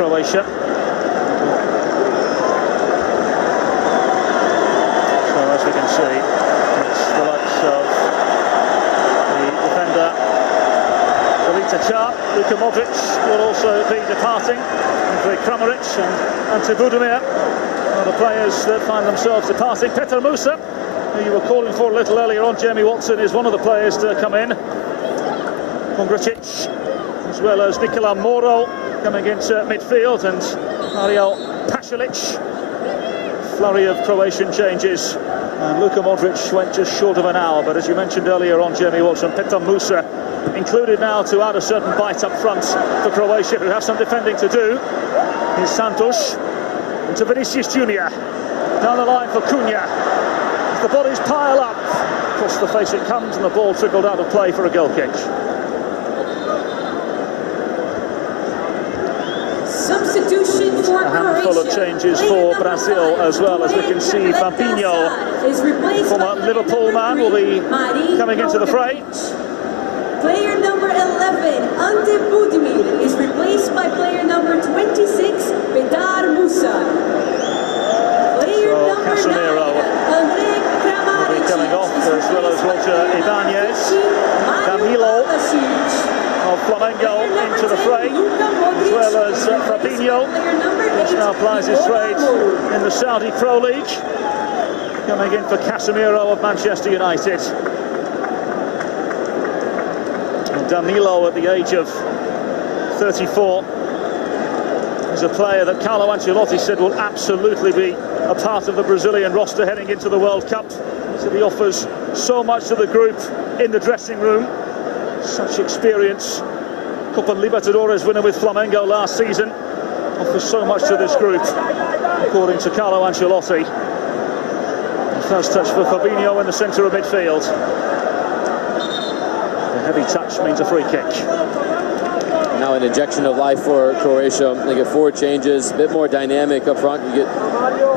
Croatia. So as we can see, it's the likes of the defender Luka Modric will also be departing. Andrej Kramaric and Ante Budimir are the players that find themselves departing. Petar Musa, who you were calling for a little earlier on, Jamie Watson, is one of the players to come in. Pongracic, as well as Nikola Moro coming into midfield, and Ariel Pasalic. Flurry of Croatian changes, and Luka Modric went just short of an hour, but as you mentioned earlier on, Jamie Watson, Petar Musa included now to add a certain bite up front for Croatia, who have some defending to do. Here's Santos into Vinicius Junior, down the line for Cunha. As the bodies pile up, across the face it comes, and the ball trickled out of play for a goal kick. Substitution for a handful of changes for Brazil as well, as we can see Fabinho, former Liverpool man, will be coming into the fray. Player number 11, Ante Budimir, is replaced by player number 26, Petar Musa. Player number 9, Andrej Kramaric, will be coming off, as well as Roger Ibanez. Danilo of Flamengo into the fray, as well as Fabinho, which now plies his trade in the Saudi Pro League, coming in for Casemiro of Manchester United. Danilo, at the age of 34, is a player that Carlo Ancelotti said will absolutely be a part of the Brazilian roster heading into the World Cup. So he offers so much to the group in the dressing room. Such experience. Copa Libertadores winner with Flamengo last season. Offers so much to this group, according to Carlo Ancelotti. The first touch for Fabinho in the centre of midfield. Heavy touch means a free kick. Now an injection of life for Croatia. They get 4 changes, a bit more dynamic up front. You get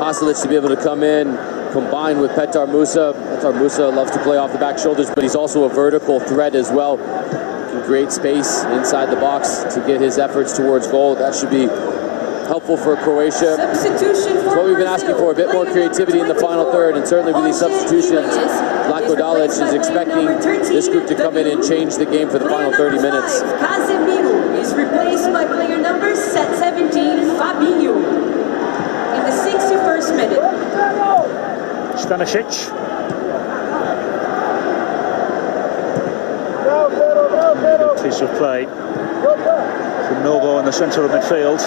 Pasalic to be able to come in, combined with Petar Musa. Petar Musa loves to play off the back shoulders, but he's also a vertical threat as well. Can create space inside the box to get his efforts towards goal. That should be helpful for Croatia. Substitution for what we've been asking for, a bit more creativity in the final third, and certainly with these substitutions, Zlatko Dalic is expecting this group to come in and change the game for the final 30 minutes. Casemiro is replaced by player number 17, Fabinho, in the 61st minute. Stanisic. Good piece of play from Novo in the centre of midfield.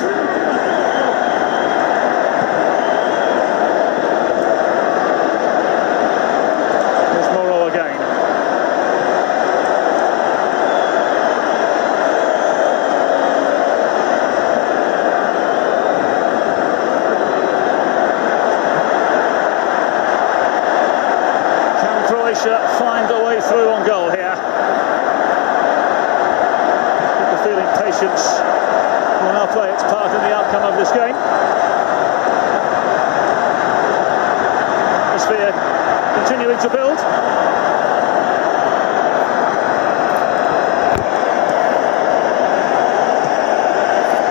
Find a way through on goal here. People feeling patience will now play its part in the outcome of this game. Atmosphere continuing to build.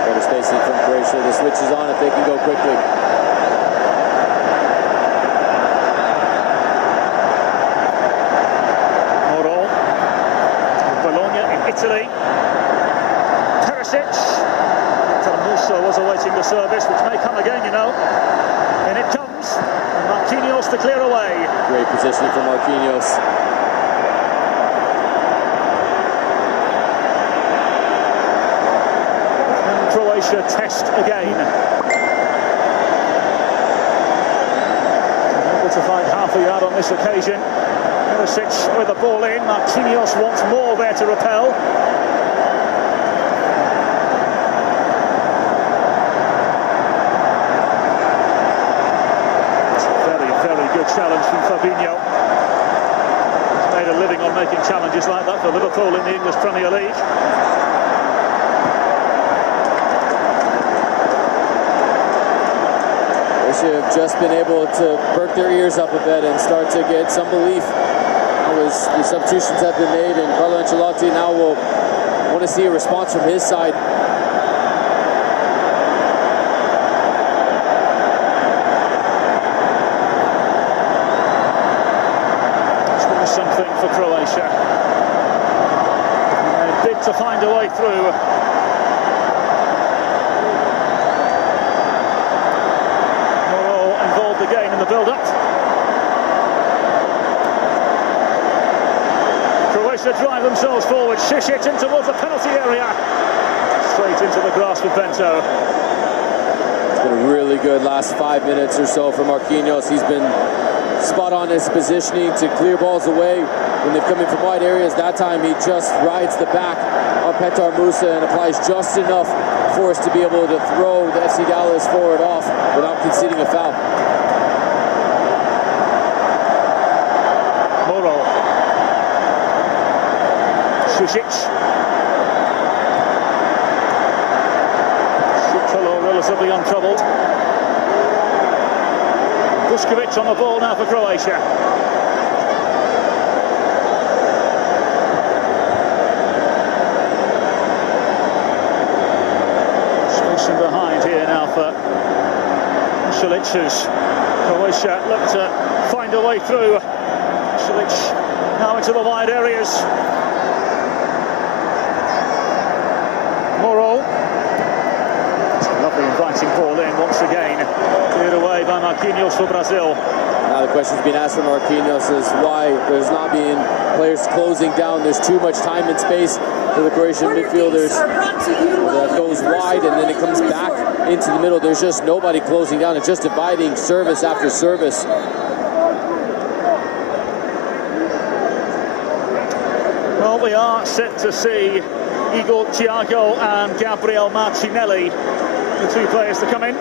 Better spacing from Croatia. The switch is on if they can go quickly. Italy. Perisic. Musa was awaiting the service, which may come again, you know. And it comes. And Marquinhos to clear away. Great positioning from Marquinhos. And Croatia test again. Able to find half a yard on this occasion. Perisic with the ball in. Marquinhos wants more there to repel. It's a very, very good challenge from Fabinho. He's made a living on making challenges like that for Liverpool in the English Premier League. Croatia have just been able to perk their ears up a bit and start to get some belief. As the substitutions have been made, and Carlo Ancelotti now will want to see a response from his side. to find a way through. Moro involved again in the build-up. Croatia drive themselves forward. Šešić in towards the penalty area. Straight into the grasp of Bento. It's been a really good last 5 minutes or so for Marquinhos. He's been spot on his positioning to clear balls away when they've come in from wide areas. That time he just rides the back of Petar Musa and applies just enough force to be able to throw the FC Dallas forward off without conceding a foul. Moro. Šešić. Relatively untroubled. Vuskovic on the ball now for Croatia. Spacing behind here now for Šilić, who's Croatia look to find a way through. Šilić now into the wide areas. Moro. Lovely inviting ball in once again, cleared away by Marquinhos for Brazil. Now the question's been asked for Marquinhos is why there's not being players closing down. There's too much time and space for the Croatian midfielders. That goes wide and then it comes back into the middle. There's just nobody closing down. It's just dividing service after service. Well, we are set to see Igor Thiago and Gabriel Martinelli, the two players to come in.